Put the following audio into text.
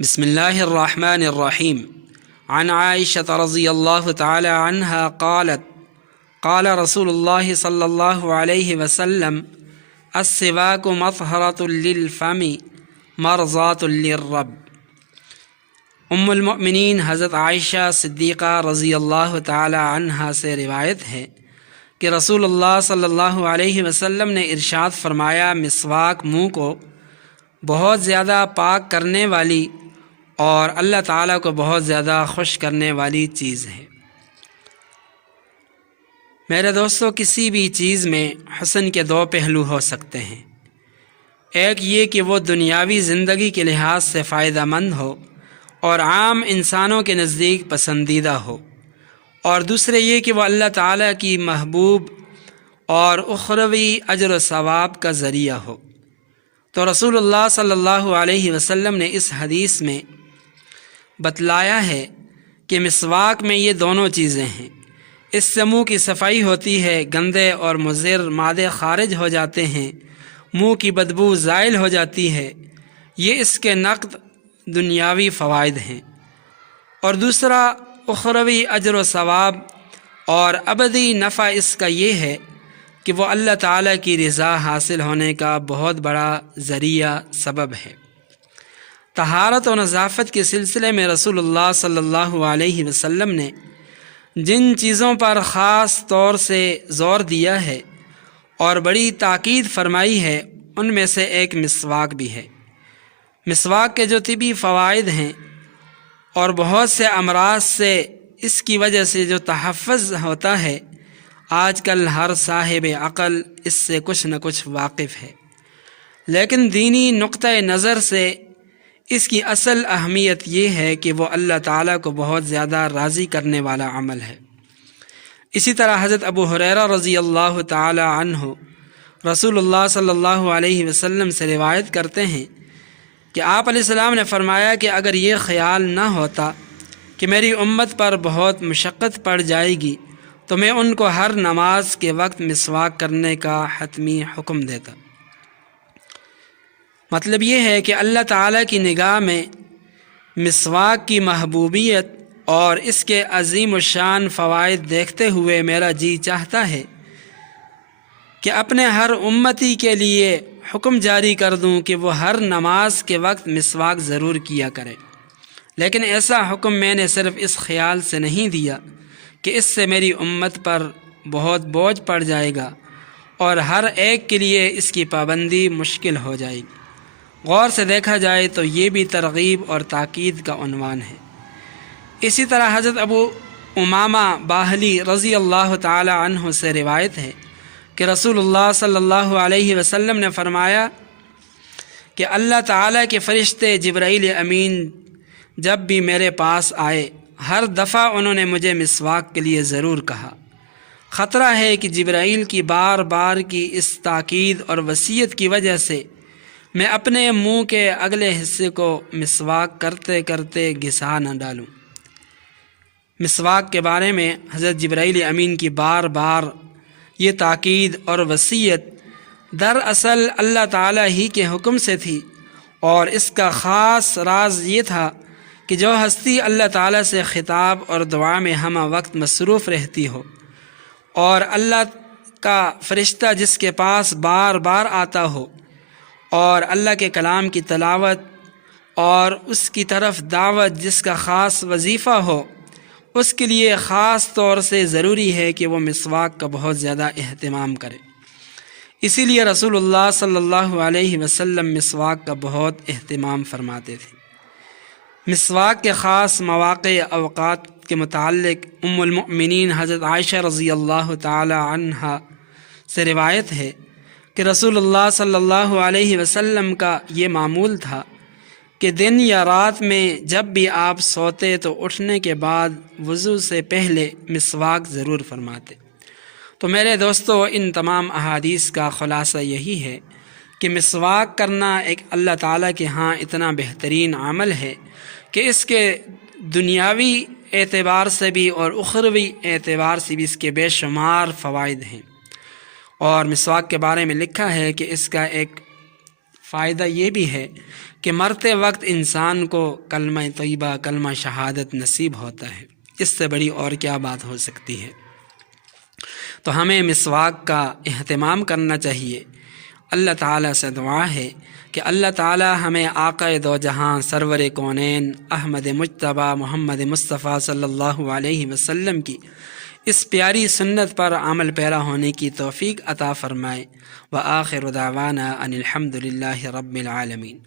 بسم الله الرحمن الرحيم. عن عائشة رضي الله تعالى عنها قالت قال رسول الله صلى الله عليه وسلم السواك مطهرة للفم مرضاة للرب. ام المؤمنین حضرت عائشہ صدیقہ رضی اللہ تعالی عنہا سے روایت ہے کہ رسول اللہ صلی اللہ علیہ وسلم نے ارشاد فرمایا، مسواک منہ کو بہت زیادہ پاک کرنے والی اور اللہ تعالیٰ کو بہت زیادہ خوش کرنے والی چیز ہے۔ میرے دوستو، کسی بھی چیز میں حسن کے دو پہلو ہو سکتے ہیں۔ ایک یہ کہ وہ دنیاوی زندگی کے لحاظ سے فائدہ مند ہو اور عام انسانوں کے نزدیک پسندیدہ ہو، اور دوسرے یہ کہ وہ اللہ تعالیٰ کی محبوب اور اخروی اجر و ثواب کا ذریعہ ہو۔ تو رسول اللہ صلی اللہ علیہ وسلم نے اس حدیث میں بتلایا ہے کہ مسواک میں یہ دونوں چیزیں ہیں۔ اس سے منہ کی صفائی ہوتی ہے، گندے اور مضر مادے خارج ہو جاتے ہیں، منہ کی بدبو زائل ہو جاتی ہے۔ یہ اس کے نقد دنیاوی فوائد ہیں، اور دوسرا اخروی اجر و ثواب اور ابدی نفع اس کا یہ ہے کہ وہ اللہ تعالیٰ کی رضا حاصل ہونے کا بہت بڑا ذریعہ سبب ہے۔ طہارت و نظافت کے سلسلے میں رسول اللہ صلی اللہ علیہ وسلم نے جن چیزوں پر خاص طور سے زور دیا ہے اور بڑی تاکید فرمائی ہے، ان میں سے ایک مسواک بھی ہے۔ مسواک کے جو طبی فوائد ہیں اور بہت سے امراض سے اس کی وجہ سے جو تحفظ ہوتا ہے، آج کل ہر صاحب عقل اس سے کچھ نہ کچھ واقف ہے، لیکن دینی نقطۂ نظر سے اس کی اصل اہمیت یہ ہے کہ وہ اللہ تعالیٰ کو بہت زیادہ راضی کرنے والا عمل ہے۔ اسی طرح حضرت ابو ہریرہ رضی اللہ تعالی عنہ رسول اللہ صلی اللہ علیہ وسلم سے روایت کرتے ہیں کہ آپ علیہ السلام نے فرمایا کہ اگر یہ خیال نہ ہوتا کہ میری امت پر بہت مشقت پڑ جائے گی تو میں ان کو ہر نماز کے وقت مسواک کرنے کا حتمی حکم دیتا۔ مطلب یہ ہے کہ اللہ تعالیٰ کی نگاہ میں مسواک کی محبوبیت اور اس کے عظیم الشان فوائد دیکھتے ہوئے میرا جی چاہتا ہے کہ اپنے ہر امتی کے لیے حکم جاری کر دوں کہ وہ ہر نماز کے وقت مسواک ضرور کیا کرے، لیکن ایسا حکم میں نے صرف اس خیال سے نہیں دیا کہ اس سے میری امت پر بہت بوجھ پڑ جائے گا اور ہر ایک کے لیے اس کی پابندی مشکل ہو جائے گی۔ غور سے دیکھا جائے تو یہ بھی ترغیب اور تاکید کا عنوان ہے۔ اسی طرح حضرت ابو امامہ باہلی رضی اللہ تعالی عنہ سے روایت ہے کہ رسول اللہ صلی اللہ علیہ وسلم نے فرمایا کہ اللہ تعالیٰ کے فرشتے جبرائیل امین جب بھی میرے پاس آئے، ہر دفعہ انہوں نے مجھے مسواک کے لیے ضرور کہا۔ خطرہ ہے کہ جبرائیل کی بار بار کی اس تاکید اور وصیت کی وجہ سے میں اپنے منہ کے اگلے حصے کو مسواک کرتے کرتے گھسا نہ ڈالوں۔ مسواک کے بارے میں حضرت جبرائیل امین کی بار بار یہ تاکید اور وصیت دراصل اللہ تعالیٰ ہی کے حکم سے تھی، اور اس کا خاص راز یہ تھا کہ جو ہستی اللہ تعالیٰ سے خطاب اور دعا میں ہمہ وقت مصروف رہتی ہو، اور اللہ کا فرشتہ جس کے پاس بار بار آتا ہو اور اللہ کے کلام کی تلاوت اور اس کی طرف دعوت جس کا خاص وظیفہ ہو، اس کے لیے خاص طور سے ضروری ہے کہ وہ مسواک کا بہت زیادہ اہتمام کرے۔ اسی لیے رسول اللہ صلی اللہ علیہ وسلم مسواک کا بہت اہتمام فرماتے تھے۔ مسواک کے خاص مواقع اوقات کے متعلق ام المؤمنین حضرت عائشہ رضی اللہ تعالی عنہا سے روایت ہے کہ رسول اللہ صلی اللہ علیہ وسلم کا یہ معمول تھا کہ دن یا رات میں جب بھی آپ سوتے تو اٹھنے کے بعد وضو سے پہلے مسواک ضرور فرماتے۔ تو میرے دوستو، ان تمام احادیث کا خلاصہ یہی ہے کہ مسواک کرنا ایک اللہ تعالیٰ کے ہاں اتنا بہترین عمل ہے کہ اس کے دنیاوی اعتبار سے بھی اور اخروی اعتبار سے بھی اس کے بے شمار فوائد ہیں۔ اور مسواک کے بارے میں لکھا ہے کہ اس کا ایک فائدہ یہ بھی ہے کہ مرتے وقت انسان کو کلمہ طیبہ کلمہ شہادت نصیب ہوتا ہے، اس سے بڑی اور کیا بات ہو سکتی ہے۔ تو ہمیں مسواک کا اہتمام کرنا چاہیے۔ اللہ تعالیٰ سے دعا ہے کہ اللہ تعالیٰ ہمیں آقا دو جہاں سرور کونین احمد مجتبیٰ محمد مصطفیٰ صلی اللہ علیہ وسلم کی اس پیاری سنت پر عمل پیرا ہونے کی توفیق عطا فرمائے۔ وآخر دعوانا ان الحمد للہ رب العالمین۔